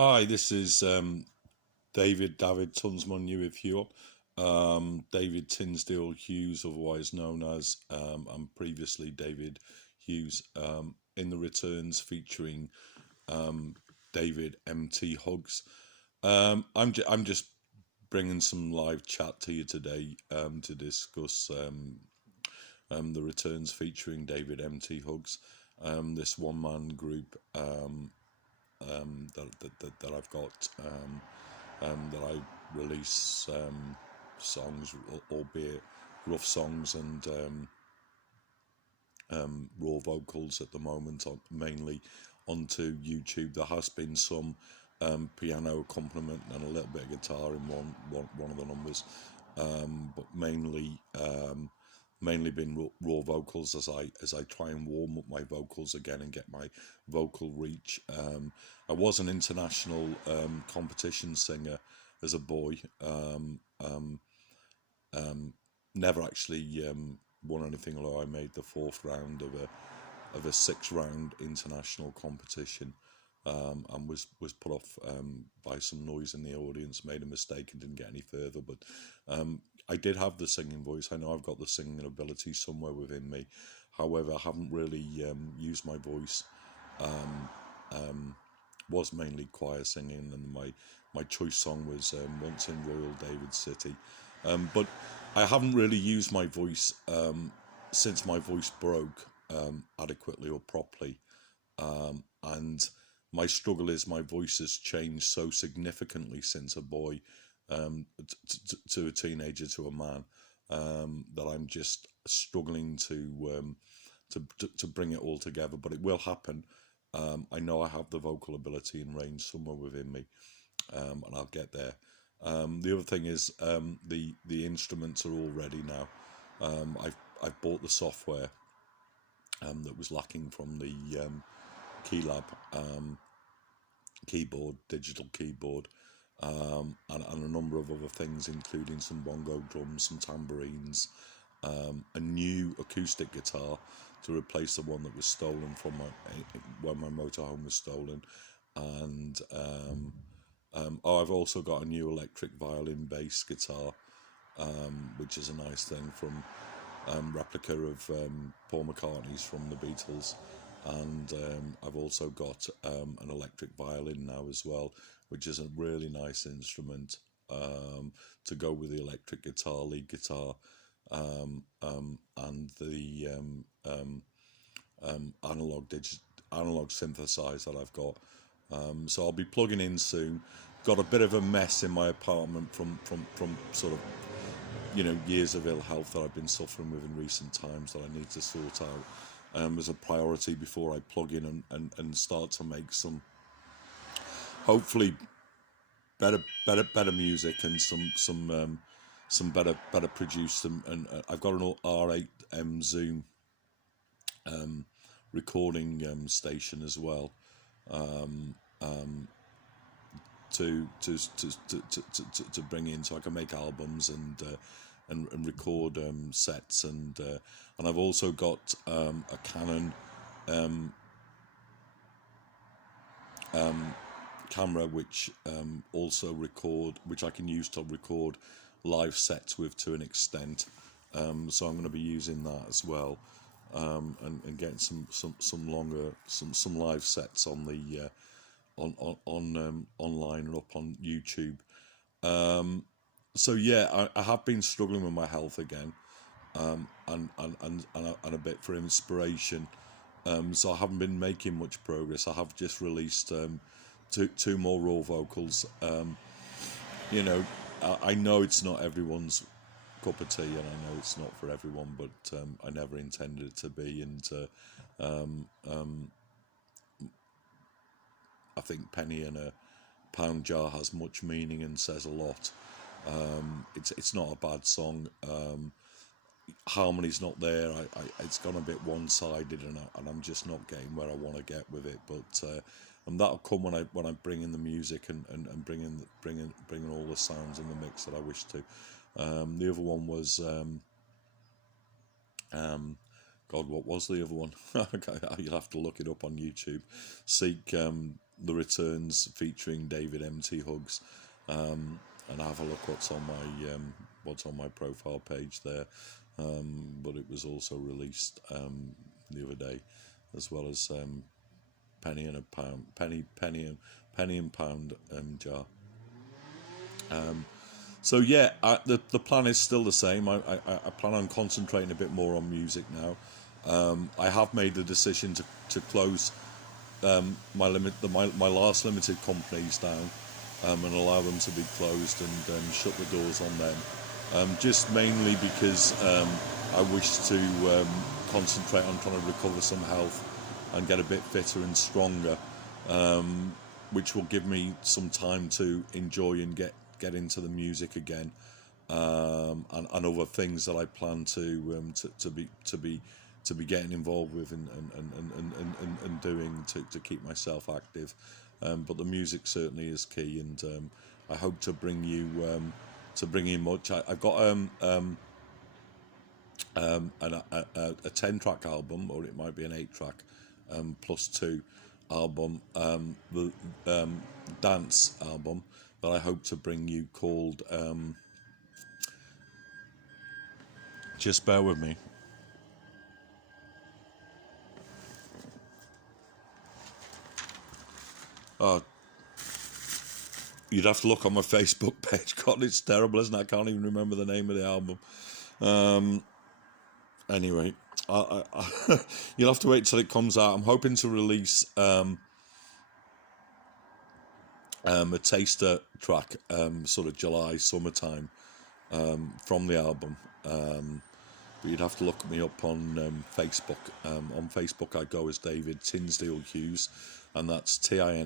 Hi, this is David Tunsman you with you. David Tinsdeall Hughes, otherwise known as, and previously David Hughes, in the returns featuring David MT Hughes. I'm just bringing some live chat to you today to discuss the returns featuring David MT Hughes, this one man group that I've got, that I release songs, albeit rough songs and raw vocals at the moment, mainly onto YouTube. There has been some piano accompaniment and a little bit of guitar in one of the numbers, but mainly been raw vocals as I try and warm up my vocals again and get my vocal reach. I was an international competition singer as a boy. Never actually won anything, although I made the fourth round of a 6 round international competition, and was put off by some noise in the audience, made a mistake and didn't get any further. But I did have the singing voice. I know I've got the singing ability somewhere within me. However, I haven't really used my voice. Was mainly choir singing, and my choice song was Once in Royal David City. But I haven't really used my voice since my voice broke adequately or properly. And my struggle is my voice has changed so significantly since a boy to a teenager to a man, that I'm just struggling to bring it all together. But it will happen. I know I have the vocal ability and range somewhere within me, and I'll get there. The other thing is the instruments are all ready now. I've bought the software that was lacking from the Keylab keyboard, digital keyboard, and a number of other things, including some bongo drums, some tambourines, a new acoustic guitar to replace the one that was stolen from when my motorhome was stolen, and I've also got a new electric violin bass guitar, which is a nice thing, from replica of Paul McCartney's from the Beatles. And I've also got an electric violin now as well, which is a really nice instrument to go with the electric guitar, lead guitar, and the analog synthesizer that I've got. So I'll be plugging in soon. Got a bit of a mess in my apartment from sort of years of ill health that I've been suffering with in recent times, that I need to sort out as a priority before I plug in and start to make some, hopefully, better music and some better produced, and I've got an R8 Zoom recording station as well, to bring in, so I can make albums and record sets, and I've also got a Canon camera, which which I can use to record live sets with to an extent. So I'm going to be using that as well, and getting some longer some live sets on the online and up on YouTube. So yeah, I have been struggling with my health again, and a bit for inspiration. So I haven't been making much progress. I have just released two more raw vocals. I know it's not everyone's cup of tea, and I know it's not for everyone, but I never intended it to be. And I think penny in a pound jar has much meaning and says a lot. It's not a bad song. Harmony's not there. It's gone a bit one-sided, and I'm just not getting where I want to get with it. But and that'll come when I bring in the music and bring all the sounds in the mix that I wish to. The other one was God, what was the other one? You'll have to look it up on YouTube. Seek the returns featuring David MT Hughes, and have a look what's on my profile page there. But it was also released the other day, as well as penny and a pound, penny and pound jar. So yeah, the plan is still the same. I plan on concentrating a bit more on music now. I have made the decision to close my last limited companies down, and allow them to be closed, and shut the doors on them. Just mainly because I wish to concentrate on trying to recover some health and get a bit fitter and stronger, which will give me some time to enjoy and get into the music again, and other things that I plan to be getting involved with, and doing to keep myself active. But the music certainly is key, and I hope to bring you much. I've got a 10-track album, or it might be an 8-track plus 2 album, the dance album that I hope to bring you, called just bear with me. You'd have to look on my Facebook page. God, it's terrible, isn't it? I can't even remember the name of the album. Anyway, you'll have to wait till it comes out. I'm hoping to release a taster track, sort of July, summertime, from the album. But you'd have to look me up on Facebook. On Facebook, I go as David Tinsdeall Hughes, and that's Tinsdeall,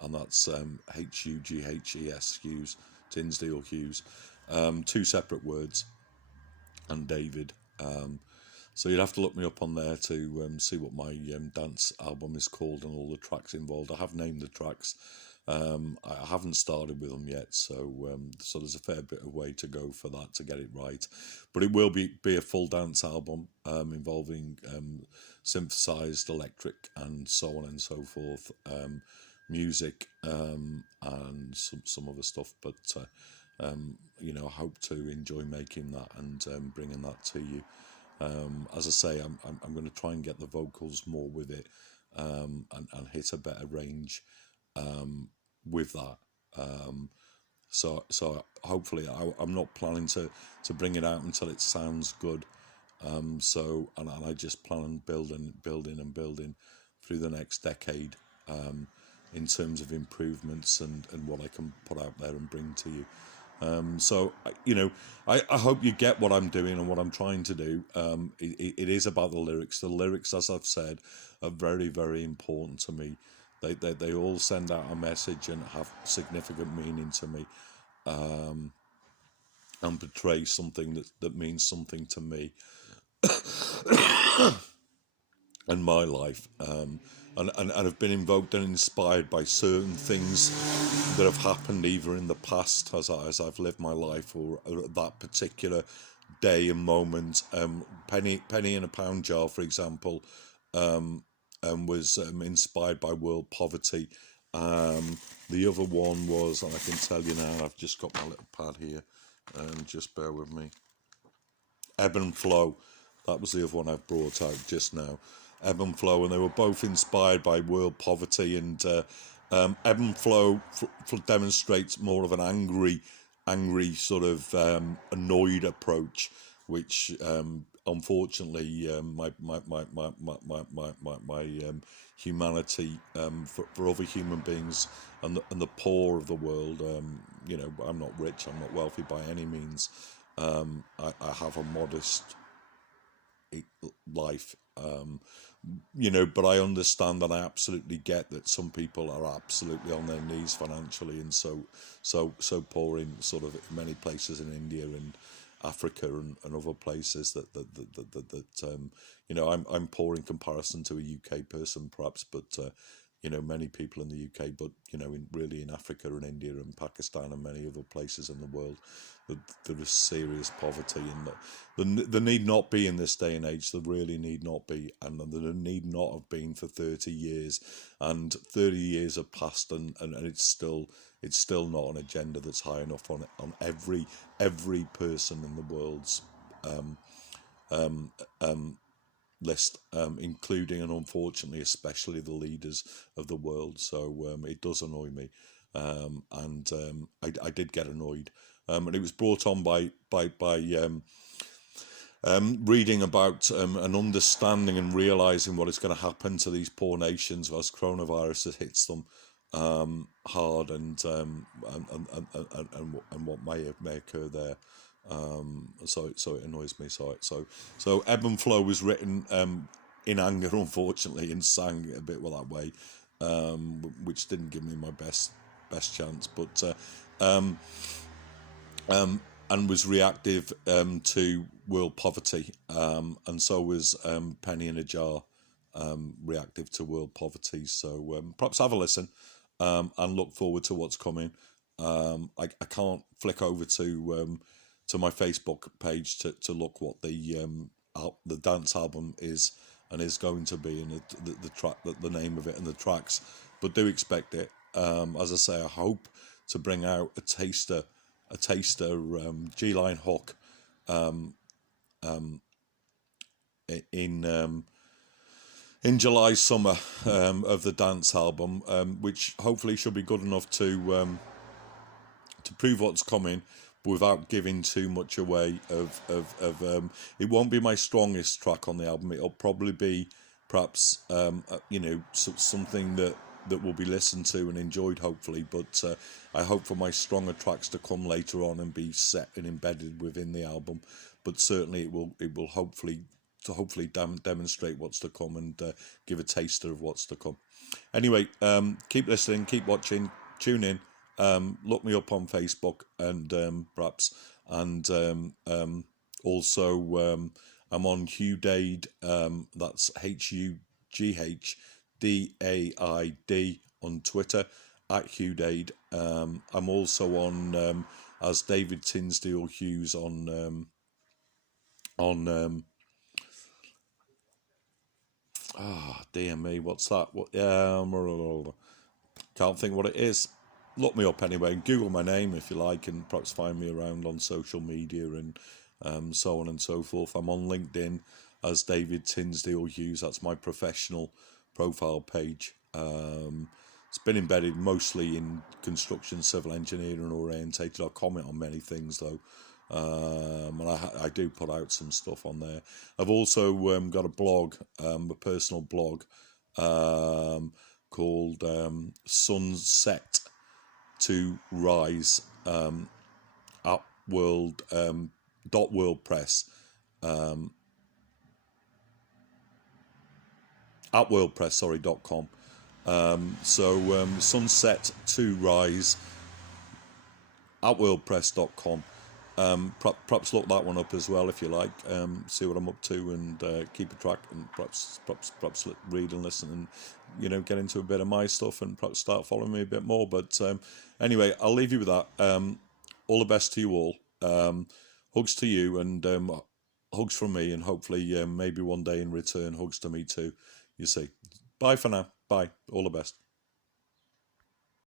and that's Hughes, Hughes, Tinsdeall Hughes. 2 separate words, and David. So you'd have to look me up on there to see what my dance album is called and all the tracks involved. I have named the tracks. I haven't started with them yet, so there's a fair bit of way to go for that to get it right. But it will be a full dance album, involving synthesized electric and so on and so forth, music, and some other stuff. But I hope to enjoy making that and bringing that to you. As I say, I'm going to try and get the vocals more with it, and hit a better range with that. So hopefully, I'm not planning to bring it out until it sounds good. And I just plan on building through the next decade, in terms of improvements and what I can put out there and bring to you. I hope you get what I'm doing and what I'm trying to do. It is about the lyrics. The lyrics, as I've said, are very, very important to me. They all send out a message and have significant meaning to me, and portray something that means something to me and my life, and have been invoked and inspired by certain things that have happened either in the past as I've lived my life, or at that particular day and moment. Penny in a Pound Jar, for example, was inspired by world poverty. The other one was, and I can tell you now, I've just got my little pad here, just bear with me. Ebb and Flow, that was the other one I've brought out just now. Ebb and Flow, and they were both inspired by world poverty. And Ebb and Flow demonstrates more of an angry sort of annoyed approach, which unfortunately my humanity, for other human beings and the poor of the world. I'm not rich, I'm not wealthy by any means. I have a modest life, but I understand and I absolutely get that some people are absolutely on their knees financially, and so poor in sort of many places in India and Africa and other places that I'm poor in comparison to a UK person perhaps, but many people in the UK, but really in Africa and India and Pakistan and many other places in the world, there is serious poverty, and there need not be in this day and age. There really need not be, and there need not have been for 30 years, and 30 years have passed, and it's still not an agenda that's high enough on every person in the world's list, including and unfortunately especially the leaders of the world. So it does annoy me, and I did get annoyed, and it was brought on by reading about and understanding and realizing what is going to happen to these poor nations as coronavirus hits them hard, and what may occur there. So it annoys me. So Ebb and Flow was written in anger, unfortunately, and sang a bit that way, which didn't give me my best chance, but and was reactive to world poverty, and so was Penny in a Jar, reactive to world poverty. So perhaps have a listen, and look forward to what's coming. I can't flick over to my Facebook page to look what the dance album is and is going to be, and the track, the name of it, and the tracks. But do expect it. As I say, I hope to bring out a taster G-Line Hook in July summer of the dance album, which hopefully should be good enough to prove what's coming, but without giving too much away of it won't be my strongest track on the album. It'll probably be perhaps something that will be listened to and enjoyed, hopefully, but I hope for my stronger tracks to come later on and be set and embedded within the album. But certainly it will hopefully demonstrate what's to come, and give a taster of what's to come. Anyway, keep listening, keep watching, tune in. Look me up on Facebook, and perhaps, and also I'm on Hugh Dade. That's HUGHDAID on Twitter, at Hugh Dade. I'm also on as David Tinsdeall Hughes on dear me, what's that? Can't think what it is. Look me up anyway. Google my name if you like, and perhaps find me around on social media, and so on and so forth. I'm on LinkedIn as David Tinsdeall Hughes. That's my professional profile page. It's been embedded mostly in construction, civil engineering orientated. I comment on many things though, and I do put out some stuff on there. I've also got a blog, a personal blog, called Sunset to Rise at WordPress .com. Sunset to Rise at WordPress.com. Perhaps look that one up as well if you like. See what I'm up to, and keep a track, and perhaps read and listen, and get into a bit of my stuff, and perhaps start following me a bit more. But anyway, I'll leave you with that. All the best to you all. Hugs to you, and hugs from me, and hopefully maybe one day in return hugs to me too. You see. Bye for now. Bye. All the best.